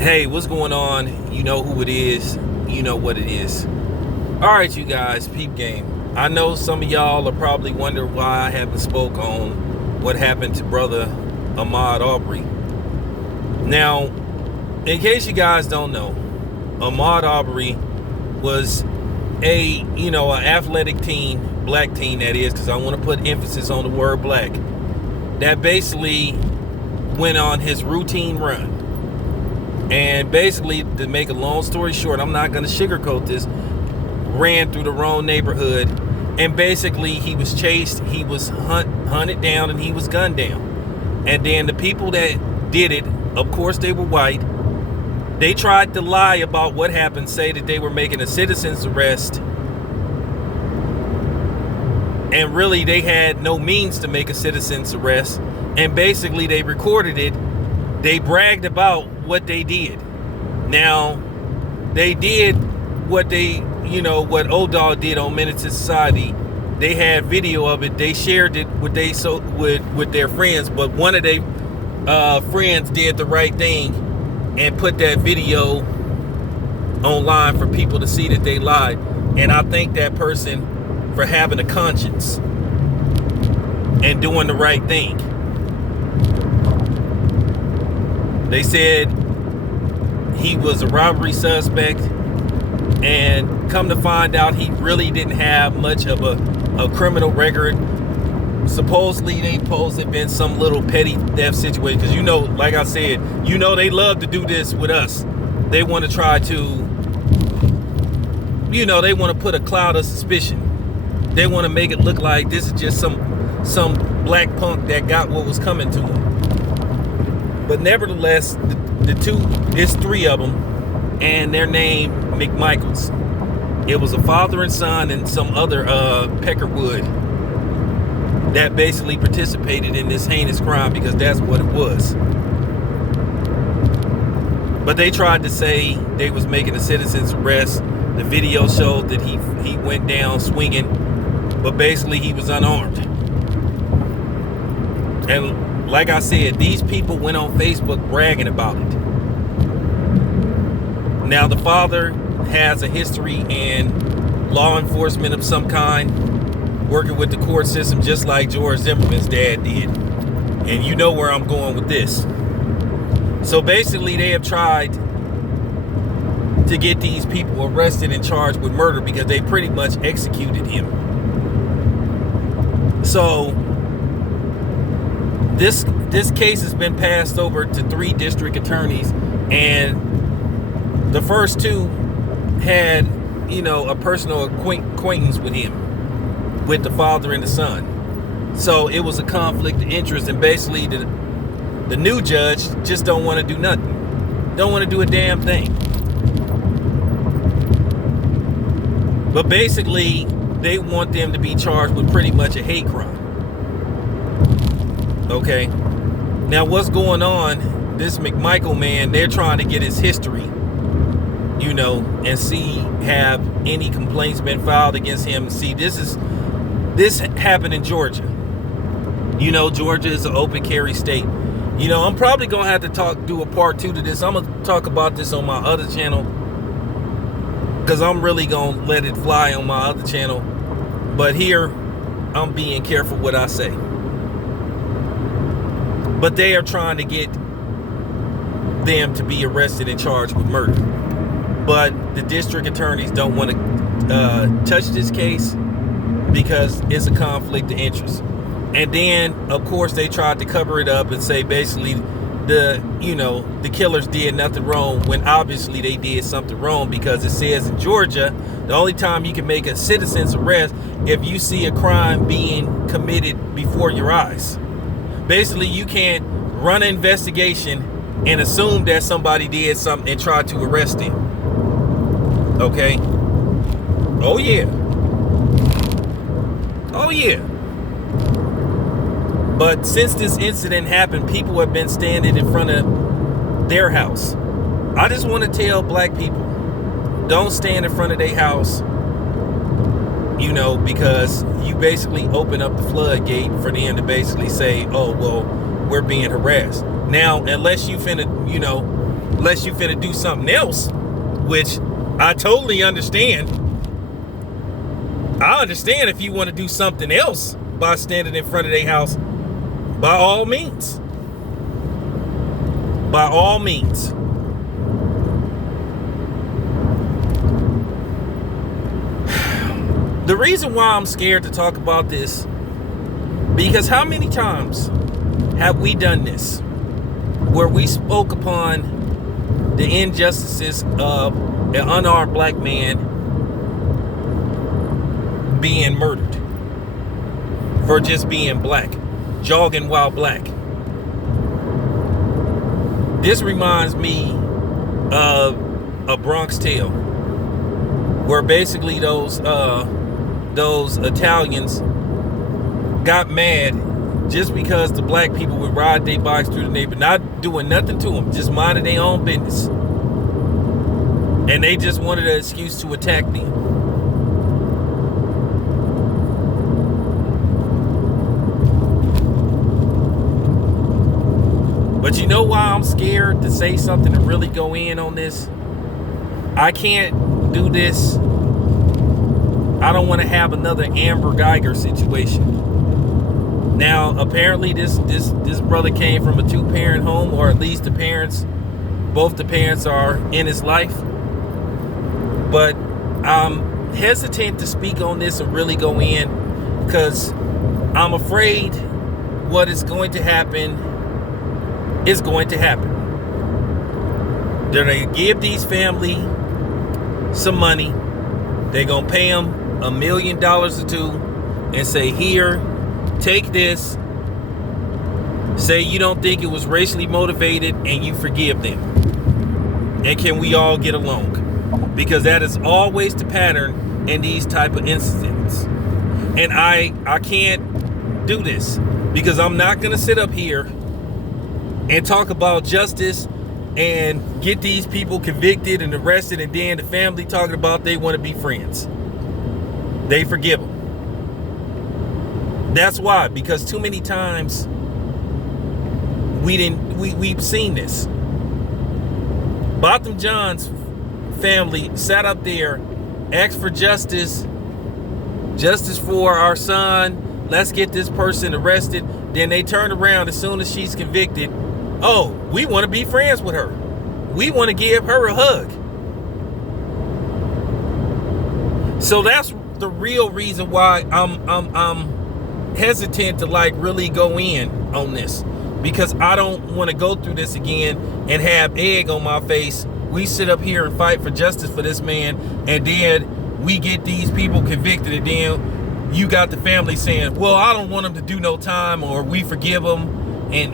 Hey, what's going on? You know who it is. You know what it is. All right, you guys, peep game. I know some of y'all are probably wondering why I haven't spoke on what happened to brother Ahmaud Arbery. Now, in case you guys don't know, Ahmaud Arbery was an athletic teen, black teen that is, because I want to put emphasis on the word black, that basically went on his routine run. And basically, to make a long story short, I'm not going to sugarcoat this, ran through the wrong neighborhood. And basically, he was chased, he was hunted down, and he was gunned down. And then the people that did it, of course, they were white. They tried to lie about what happened, say that they were making a citizen's arrest. And really, they had no means to make a citizen's arrest. And basically, they recorded it. They bragged about what they did. Now, they did what what Old Dog did on Menace to Society. They had video of it. They shared it with their friends. But one of their friends did the right thing and put that video online for people to see that they lied. And I thank that person for having a conscience and doing the right thing. They said he was a robbery suspect, and come to find out he really didn't have much of a criminal record. Supposedly they posed it been some little petty theft situation, because like I said, they love to do this with us. They want to try to, they want to put a cloud of suspicion. They want to make it look like this is just some black punk that got what was coming to him. But nevertheless, it's three of them, and they're named McMichaels. It was a father and son and some other Peckerwood that basically participated in this heinous crime, because that's what it was. But they tried to say they was making a citizen's arrest. The video showed that he went down swinging, but basically he was unarmed. And like I said, these people went on Facebook bragging about it. Now, the father has a history in law enforcement of some kind, working with the court system, just like George Zimmerman's dad did. And you know where I'm going with this. So basically, they have tried to get these people arrested and charged with murder because they pretty much executed him. So this case has been passed over to 3 district attorneys, and the first 2 had, a personal acquaintance with him, with the father and the son. So it was a conflict of interest, and basically the new judge just don't want to do nothing. Don't want to do a damn thing. But basically, they want them to be charged with pretty much a hate crime. Okay, now what's going on? This McMichael man, they're trying to get his history, and see have any complaints been filed against him. See, this happened in Georgia. Georgia is an open carry state. I'm probably gonna have to do a part 2 to this. I'm gonna talk about this on my other channel, because I'm really gonna let it fly on my other channel. But here, I'm being careful what I say. But they are trying to get them to be arrested and charged with murder. But the district attorneys don't want to touch this case because it's a conflict of interest. And then, of course, they tried to cover it up and say basically the killers did nothing wrong, when obviously they did something wrong, because it says in Georgia, the only time you can make a citizen's arrest if you see a crime being committed before your eyes. Basically, you can't run an investigation and assume that somebody did something and try to arrest them. Okay? Oh, yeah. Oh, yeah. But since this incident happened, people have been standing in front of their house. I just want to tell black people, don't stand in front of their house, because you basically open up the floodgate for them to basically say, oh, well, we're being harassed. Now, unless you finna, unless you finna do something else, which I totally understand. I understand if you want to do something else by standing in front of their house, by all means. By all means. The reason why I'm scared to talk about this, because how many times have we done this where we spoke upon the injustices of an unarmed black man being murdered for just being black, jogging while black? This reminds me of A Bronx Tale, where basically those Italians got mad just because the black people would ride their bikes through the neighborhood, not doing nothing to them, just minding their own business. And they just wanted an excuse to attack them. But you know why I'm scared to say something to really go in on this? I can't do this. I don't want to have another Amber Geiger situation. Now, apparently this brother came from a two-parent home, or at least both the parents are in his life. But I'm hesitant to speak on this and really go in, because I'm afraid what is going to happen is going to happen. They're going to give these family some money. They're going to pay them $1 million or two and say, here, take this. Say you don't think it was racially motivated and you forgive them. And can we all get along? Because that is always the pattern in these type of incidents. And I can't do this, because I'm not going to sit up here and talk about justice and get these people convicted and arrested, and then the family talking about they want to be friends. They forgive them. That's why, because too many times we've seen this. Botham Jean's family sat up there, asked for justice for our son. Let's get this person arrested. Then they turn around as soon as she's convicted. Oh, we want to be friends with her. We want to give her a hug. So that's the real reason why I'm hesitant to like really go in on this, because I don't want to go through this again and have egg on my face. We sit up here and fight for justice for this man, and then we get these people convicted, and then you got the family saying, well, I don't want him to do no time, or we forgive him. And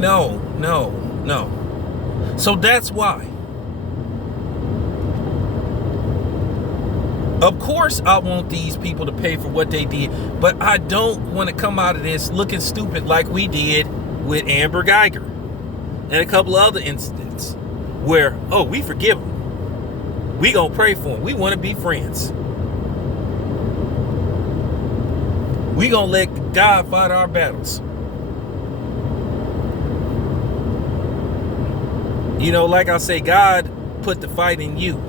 no. So that's why. Of course I want these people to pay for what they did, but I don't want to come out of this looking stupid like we did with Amber Geiger and a couple of other incidents where, oh, we forgive them. We gonna pray for them. We want to be friends. We gonna let God fight our battles. You know, like I say, God put the fight in you.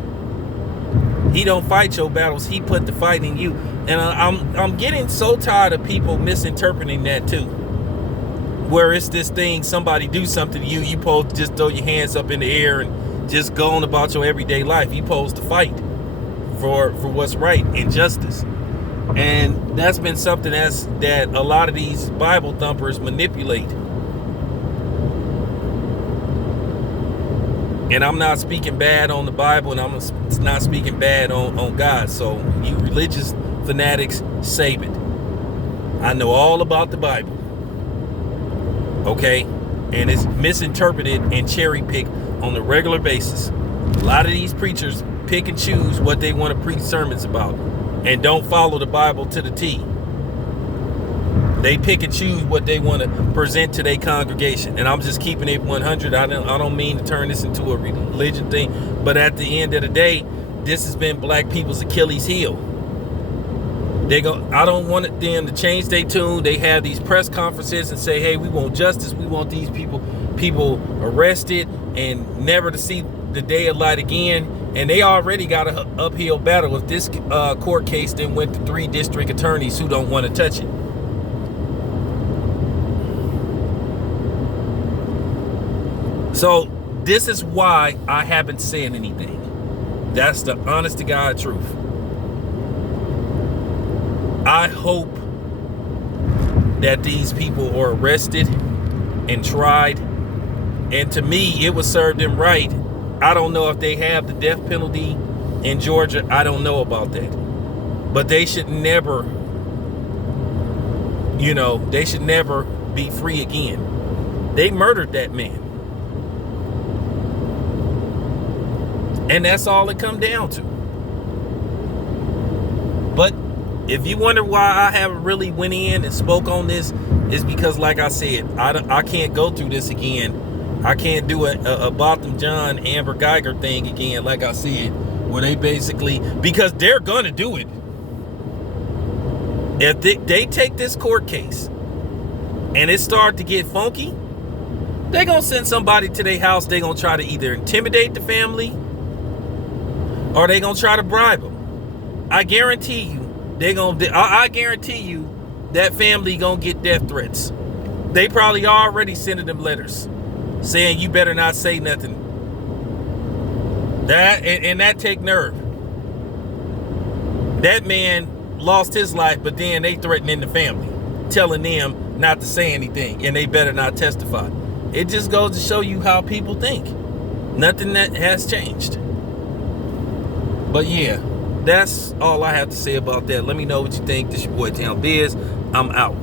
He don't fight your battles. He put the fight in you. And I'm getting so tired of people misinterpreting that too. Where it's this thing, somebody do something to you, you supposed to just throw your hands up in the air and just go on about your everyday life. You supposed to fight for what's right and justice. And that's been something that a lot of these Bible thumpers manipulate. And I'm not speaking bad on the Bible, and I'm not speaking bad on God. So you religious fanatics, save it. I know all about the Bible. Okay? And it's misinterpreted and cherry picked on a regular basis. A lot of these preachers pick and choose what they want to preach sermons about and don't follow the Bible to the T. They pick and choose what they want to present to their congregation. And I'm just keeping it 100. I don't mean to turn this into a religion thing, but at the end of the day, this has been black people's Achilles heel. I don't want them to change their tune. They have these press conferences and say, hey, we want justice. We want these people people arrested and never to see the day of light again. And they already got an uphill battle if this court case then went to 3 district attorneys who don't want to touch it. So this is why I haven't said anything. That's the honest to God truth. I hope that these people are arrested and tried. And to me, it would serve them right. I don't know if they have the death penalty in Georgia. I don't know about that. But they should never, they should never be free again. They murdered that man. And that's all it come down to. But if you wonder why I haven't really went in and spoke on this, is because, like I said, I can't go through this again. I can't do a Botham Jean, Amber Geiger thing again, like I said, where they basically, because they're going to do it. If they take this court case and it starts to get funky, they're going to send somebody to their house. They're going to try to either intimidate the family or they're going to try to bribe them. I guarantee you, I guarantee you that family going to get death threats. They probably already sending them letters saying you better not say nothing. That take nerve. That man lost his life, but then they threatening the family, telling them not to say anything and they better not testify. It just goes to show you how people think. Nothing that has changed. But yeah, that's all I have to say about that. Let me know what you think. This your boy Town Biz. I'm out.